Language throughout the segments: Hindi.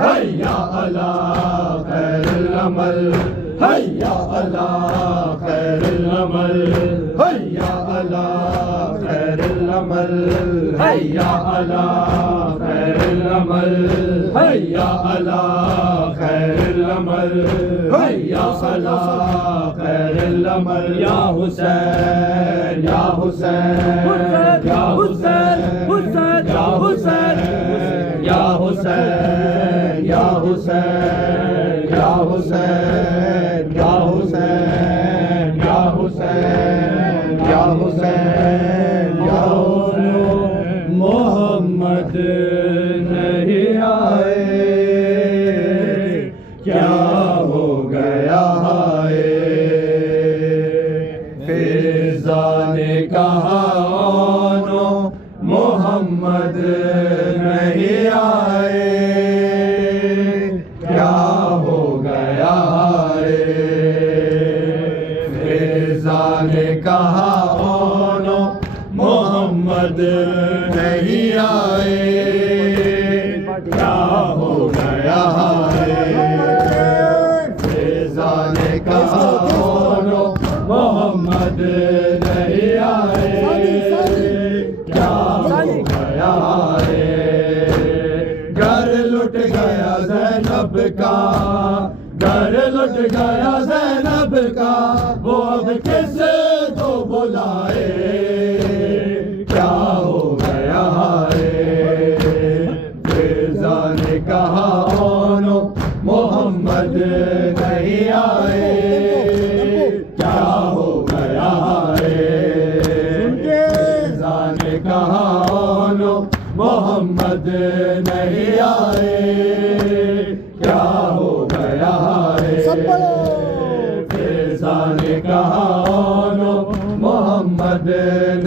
हैया अला अला खैरुल अमल, हैया अला खैरुल अमल, हैया अला खैरुल अमल, हैया अला खैरुल अमल, हैया अला खैरुल अमल। या हुसैन या हुसैन या हुसैन या हुसैन या हुसैन या हुसैन या हुसैन या हुसैन या हुसैन या हुसैन या हुसैन। मोहम्मद नहीं आए क्या हो गया है, फिजा ने कहा नो मोहम्मद नहीं आए क्या हो गया है, फिजा ने कहा नो मोहम्मद नहीं आए क्या हो गया है, फिजा ने कहा नो मोहम्मद नहीं आए क्या हो गया है। घर लुट गया ज़ैनब का, घर लुट गया ज़ैनब का, वो अब किस को बुलाए क्या हो गया है, फिजा ने कहा नो मोहम्मद नहीं आए क्या हो गया है, फिजा ने कहा नो मोहम्मद नहीं आए क्या हो गया है, फिजा ने कहा नो मोहम्मद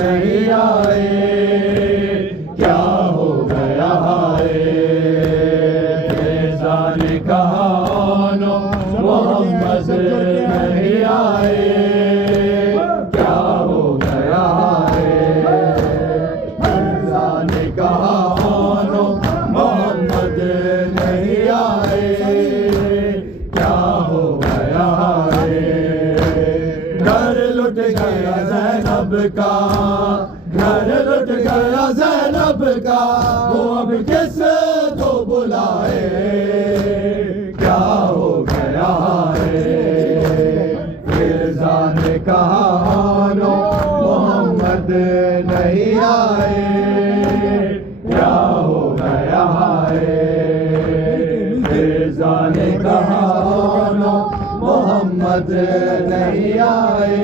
नहीं आए क्या हो गया है, फिजा ने कहा नो मोहम्मद नहीं आए क्या हो गया है, फिजा ने कहा नो मोहम्मद नहीं आए क्या हो गया है। घर लुट गया ज़ैनब का, घर लुट गया ज़ैनब का, वो अब किस को बुलाए क्या हो गया है, फिजा ने कहा नो मोहम्मद नहीं आए क्या हो गया है, फिजा ने कहा नो मोहम्मद नहीं आए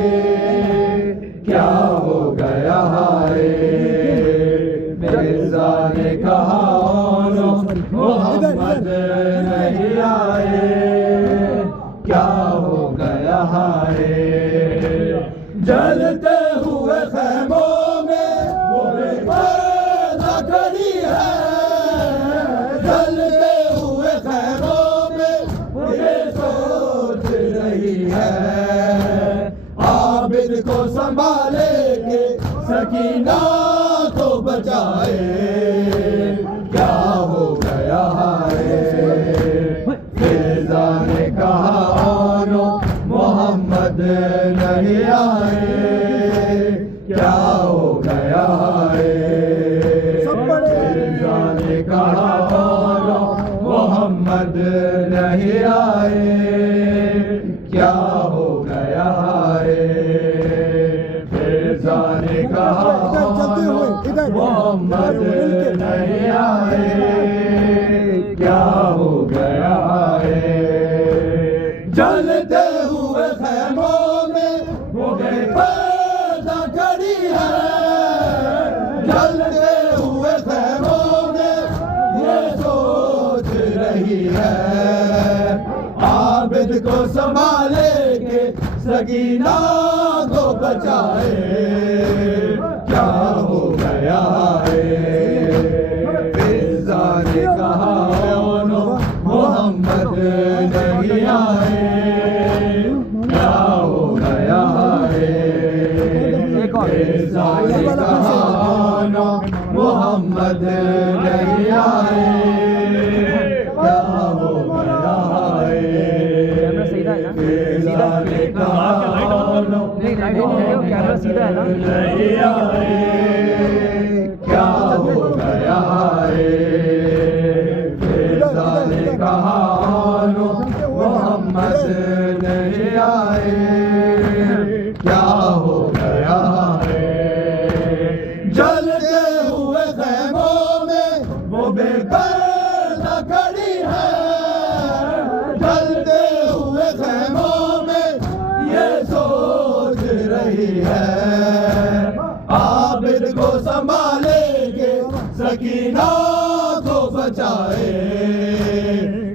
क्या हो गया है, फिजा ने कहा नो मोहम्मद नहीं आए क्या हो गया है। जलते हुए खैमों में वो बेपर्दा खड़ी है, जलते हुए खैमों में वो ये सोच रही है, आबिद को संभाले के सकीना को बचाए क्या हो गया है, फिजा ने कहा नो मोहम्मद नहीं आए क्या हो गया है, फिजा ने कहा नो मोहम्मद नहीं आए क्या हो गया है, फिजा ने कहा मोहम्मद नहीं आए क्या हो गया है। जलते हुए खैमों में वो बेपर्दा खड़ी है, जलते हुए खैमों में ये सोच रही है, आबिद को संभाले के सकीना को बचाए क्या हो गया है, फिजा ने कहा नो मोहम्मद नहीं आए क्या हो गया है, फिजा ने कहा नो मोहम्मद नहीं आए क्या हो गया है, फिजा ने नहीं राइट हो कैमरा सीधा है ना। नहीं आए क्या हो गया है, फिजा ने कहा मोहम्मद नहीं आए, क्या हो गया है। जलते हुए खैमों में वो बेपर्दा खड़ी है, जलते हुए खैमों में ये सोच रही है, आबिद को संभालेंगे सकीना को बचाए,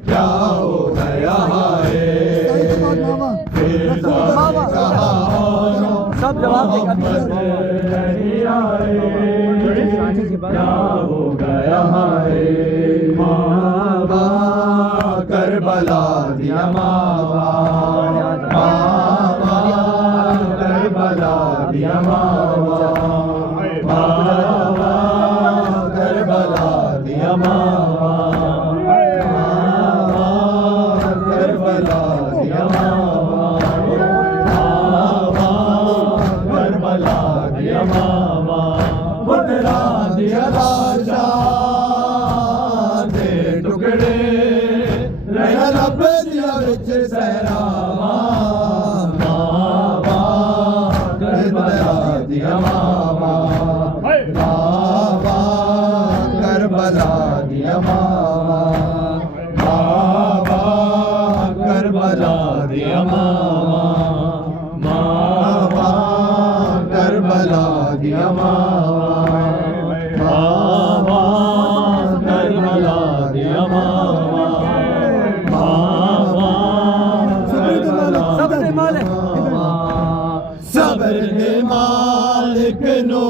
क्या हो गया है। सब जवाब देगा क्या हो गया है। मावा करबला दिया मावा, मावा करबला दिया मावा, मावा करबला दिया मावा, मावा करबला दिया मावा, मावा करबला दिया मावा, बुतरा दिया लाशा दे टुकड़े, रहा लब दिया विच सहरावा, मावा करबला दिया मावा, मावा करबला दिया मावा, मावा करबला दिया मावा, मावा करबला दिया मावा, मावा करबला दिया मावा, मावा करबला सबसे मालिक सबर दे मालिक नो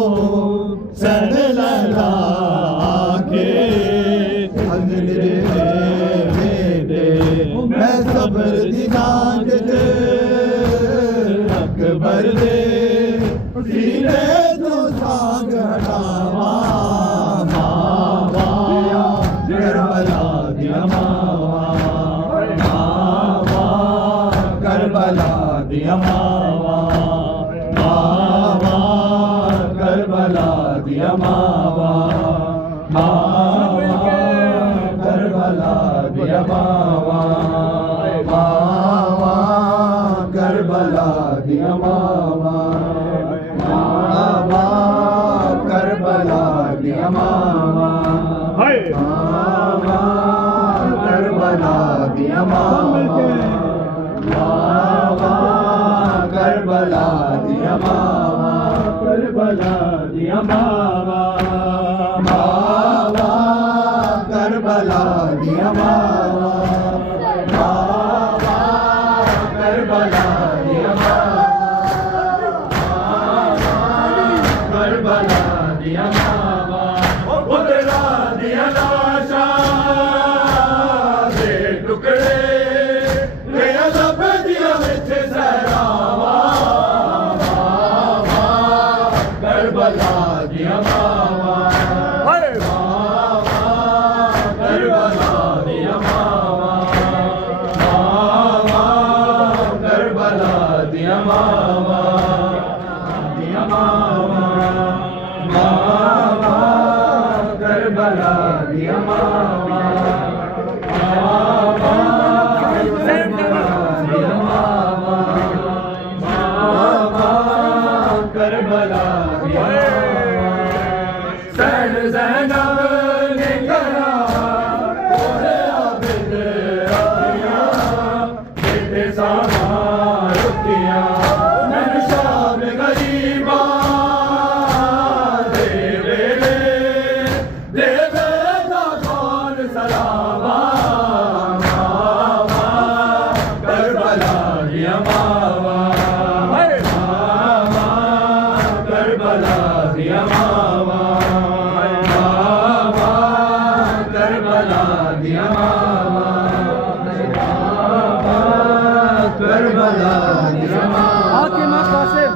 सड़ लला के अंदरे दे, मैं सबर दी नांग दे अकबर दे सीने तो सांग हटावा, मावा करबला दिया मावा, मावा करबला दिया मावा, मावा करबला दिया मावा, मावा करबला दिया मावा, मावा करबला दिया मावा, मावा करबला दिया मावा, मावा करबला दिया मावा, मावा करबला दिया मावा, करबला दिया मावा, मावा करबला दिया मावा, मावा करबला दिया मावा, करबला दिया मावा, बुतरा दिया लाशा दे टुकड़े, रहा लब दिया विच सहरावा, मावा करबला दिया मावा, मावा करबला दिया मावा, मावा करबला दिया मावा, दिया मावा, मावा करबला दिया मावा, मावा करबला दिया मावा, मावा करबला दिया मावा, सैन ज़ैनब ने करा ओहे आबिद अखियां, बेटे सामा रुकिया मैंने शाम गरीबा, दे वेला कौन सलामा, मावा करबला दिया मावा, मावा करबला दिया मावा, मावा करबला दिया मावा, मावा करबला दिया मावा, आके माँ कासिम